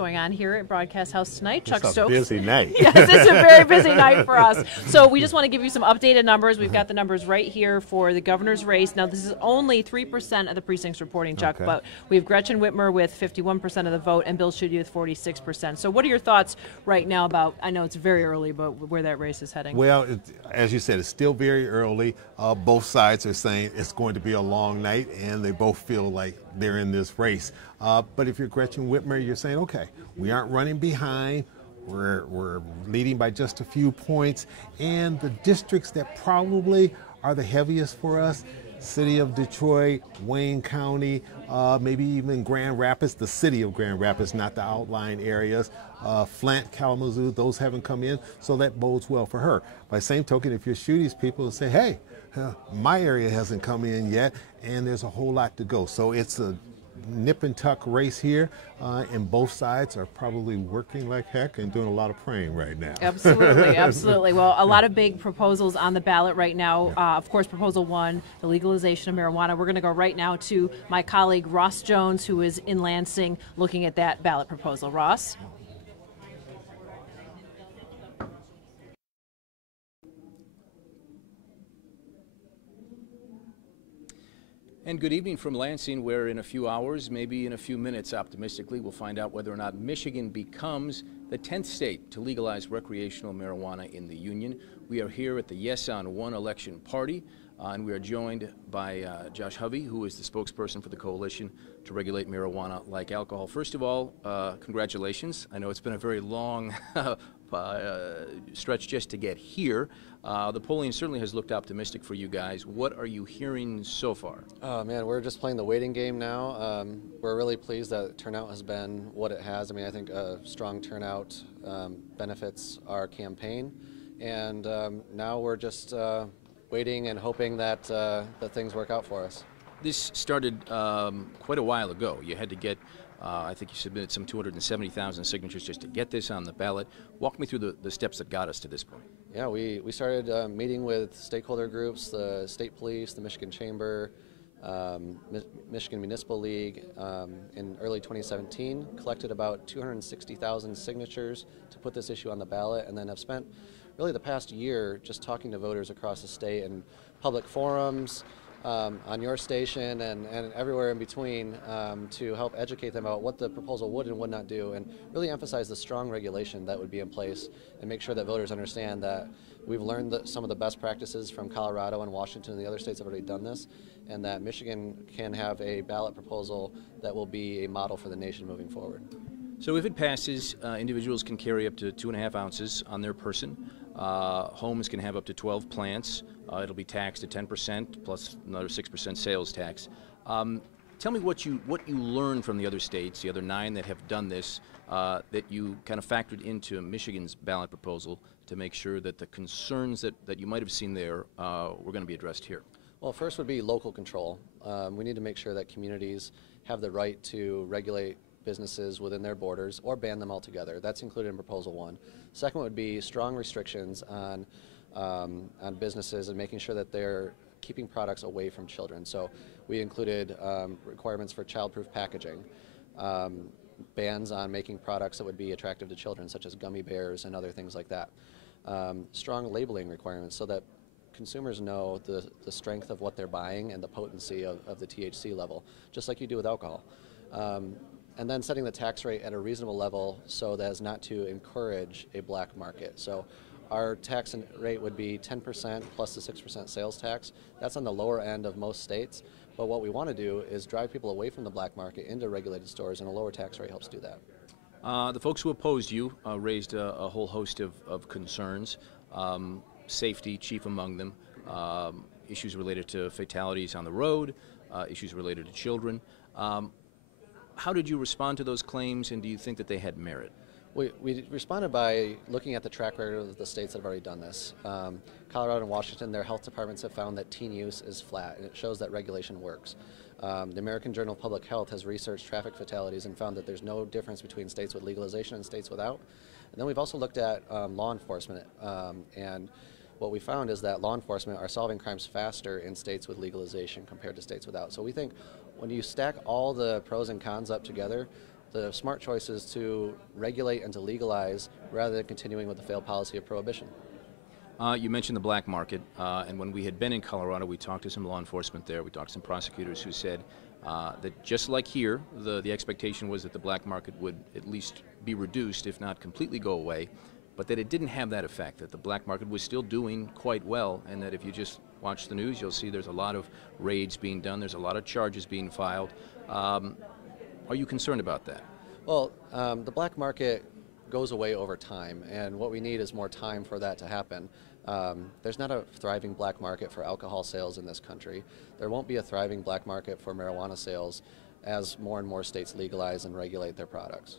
going on here at Broadcast House tonight. Chuck It's a Stokes. busy night. Yes, it's a very busy night for us. So we just want to give you some updated numbers. We've got the numbers right here for the governor's race. Now, this is only 3% of the precincts reporting, Chuck, Okay. but we have Gretchen Whitmer with 51% of the vote and Bill Schuette with 46%. So what are your thoughts right now about, I know it's very early, but where that race is heading? Well, as you said, it's still very early. Both sides are saying it's going to be a long night, and they both feel like they're in this race. But if you're Gretchen Whitmer, you're saying, okay, we aren't running behind. We're leading by just a few points. And the districts that probably are the heaviest for us, City of Detroit, Wayne County, maybe even Grand Rapids, the city of Grand Rapids, not the outlying areas, Flint, Kalamazoo, those haven't come in, so that bodes well for her. By the same token, if you're Schuette's people will say, hey, my area hasn't come in yet, and there's a whole lot to go. So it's a nip and tuck race here, and both sides are probably working like heck and doing a lot of praying right now. Absolutely, absolutely. Well, a lot of big proposals on the ballot right now. Of course, Proposal 1, the legalization of marijuana. We're going to go right now to my colleague Ross Jones, who is in Lansing, looking at that ballot proposal. Ross? And good evening from Lansing, where in a few hours, maybe in a few minutes, optimistically, we'll find out whether or not Michigan becomes the 10th state to legalize recreational marijuana in the Union. We are here at the Yes on One election party, and we are joined by Josh Hovey, who is the spokesperson for the Coalition to Regulate Marijuana Like Alcohol. First of all, congratulations. I know it's been a very long stretch just to get here. The polling certainly has looked optimistic for you guys. What are you hearing so far? Oh man, we're just playing the waiting game now. We're really pleased that turnout has been what it has. I mean, I think a strong turnout benefits our campaign, and now we're just waiting and hoping that that things work out for us. This started quite a while ago. You had to get, I think you submitted some 270,000 signatures just to get this on the ballot. Walk me through the steps that got us to this point. Yeah, we started meeting with stakeholder groups, the state police, the Michigan Chamber, Michigan Municipal League in early 2017, collected about 260,000 signatures to put this issue on the ballot, and then have spent really the past year just talking to voters across the state in public forums, on your station and everywhere in between to help educate them about what the proposal would and would not do, and really emphasize the strong regulation that would be in place and make sure that voters understand that we've learned some of the best practices from Colorado and Washington and the other states have already done this, and that Michigan can have a ballot proposal that will be a model for the nation moving forward. So if it passes, individuals can carry up to 2.5 ounces on their person. Homes can have up to 12 plants. It'll be taxed at 10% plus another 6% sales tax. Tell me what you learned from the other states, the other 9 that have done this, that you kind of factored into Michigan's ballot proposal to make sure that the concerns that you might have seen there were going to be addressed here. Well, first would be local control. We need to make sure that communities have the right to regulate businesses within their borders or ban them altogether. That's included in Proposal 1. Second would be strong restrictions on businesses and making sure that they're keeping products away from children. So we included requirements for child-proof packaging, bans on making products that would be attractive to children, such as gummy bears and other things like that. Strong labeling requirements so that consumers know the strength of what they're buying and the potency of the THC level, just like you do with alcohol. And then setting the tax rate at a reasonable level so that as not to encourage a black market. So our tax rate would be 10% plus the 6% sales tax. That's on the lower end of most states. But what we want to do is drive people away from the black market into regulated stores, and a lower tax rate helps do that. The folks who opposed you raised a whole host of concerns, safety chief among them, issues related to fatalities on the road, issues related to children. How did you respond to those claims, and do you think that they had merit? We responded by looking at the track record of the states that have already done this. Colorado and Washington, their health departments have found that teen use is flat, and it shows that regulation works. The American Journal of Public Health has researched traffic fatalities and found that there's no difference between states with legalization and states without. And then we've also looked at law enforcement, and what we found is that law enforcement are solving crimes faster in states with legalization compared to states without. So we think when you stack all the pros and cons up together, The smart choice is to regulate and to legalize rather than continuing with the failed policy of prohibition. You mentioned the black market, and when we had been in Colorado, we talked to some law enforcement there. We talked to some prosecutors who said that just like here, the expectation was that the black market would at least be reduced, if not completely go away, but that it didn't have that effect, that the black market was still doing quite well, and that if you just watch the news, you'll see there's a lot of raids being done, there's a lot of charges being filed. Are you concerned about that? Well, the black market goes away over time, and what we need is more time for that to happen. There's not a thriving black market for alcohol sales in this country. There won't be a thriving black market for marijuana sales as more and more states legalize and regulate their products.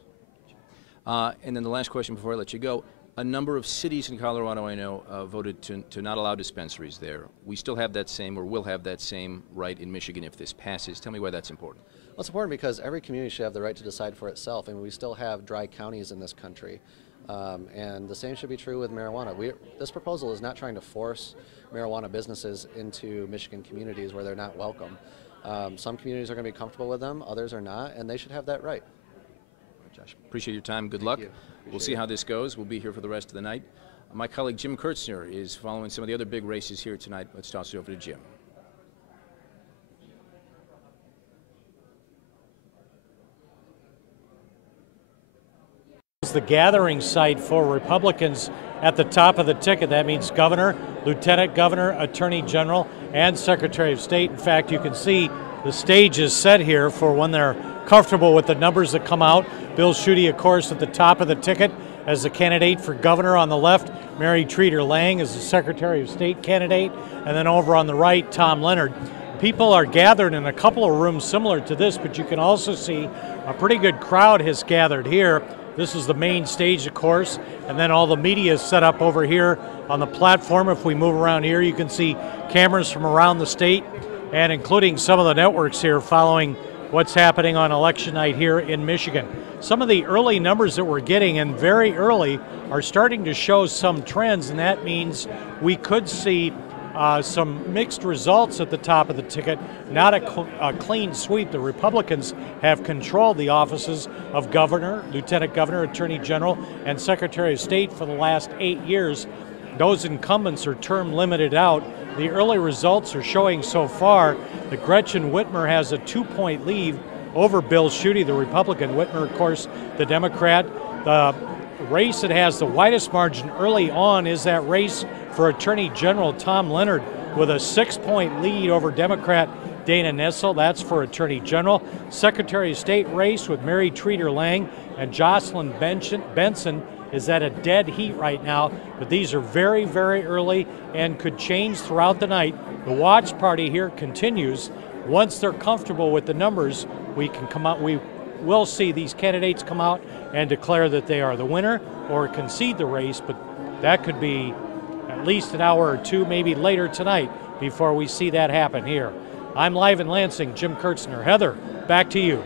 And then the last question before I let you go. A number of cities in Colorado, I know, voted to not allow dispensaries there. We still have that same, or will have that same right in Michigan if this passes. Tell me why that's important. Well, it's important because every community should have the right to decide for itself, and we still have dry counties in this country. And the same should be true with marijuana. This proposal is not trying to force marijuana businesses into Michigan communities where they're not welcome. Some communities are going to be comfortable with them, others are not, and they should have that right. Josh, appreciate your time. Good luck. We'll see how this goes. We'll be here for the rest of the night. My colleague Jim Kurtzner is following some of the other big races here tonight. Let's toss it over to Jim. The gathering site for Republicans at the top of the ticket. That means governor, lieutenant governor, attorney general, and secretary of state. In fact, you can see the stage is set here for when they're comfortable with the numbers that come out. Bill Schuette, of course, at the top of the ticket as the candidate for governor on the left. Mary Treater Lang is the secretary of state candidate. And then over on the right, Tom Leonard. People are gathered in a couple of rooms similar to this, but you can also see a pretty good crowd has gathered here. This is the main stage, of course, and then all the media is set up over here on the platform. If we move around here, you can see cameras from around the state, and including some of the networks here following what's happening on election night here in Michigan. Some of the early numbers that we're getting, and very early, are starting to show some trends, and that means we could see some mixed results at the top of the ticket, not a clean sweep. The Republicans have controlled the offices of governor, lieutenant governor, attorney general, and secretary of state for the last 8 years. Those incumbents are term limited out. The early results are showing so far that Gretchen Whitmer has a 2-point lead over Bill Schuette, the Republican. Whitmer, of course, the Democrat. The race that has the widest margin early on is that race for Attorney General Tom Leonard with a 6-point lead over Democrat Dana Nessel. That's for Attorney General. Secretary of State race with Mary Treater Lang and Jocelyn Benson is at a dead heat right now, but these are very, very early and could change throughout the night. The watch party here continues. Once they're comfortable with the numbers, we can come out. We will see these candidates come out and declare that they are the winner or concede the race, but that could be at least an hour or two, maybe later tonight, before we see that happen here. I'm live in Lansing, Jim Kurtzner. Heather, back to you.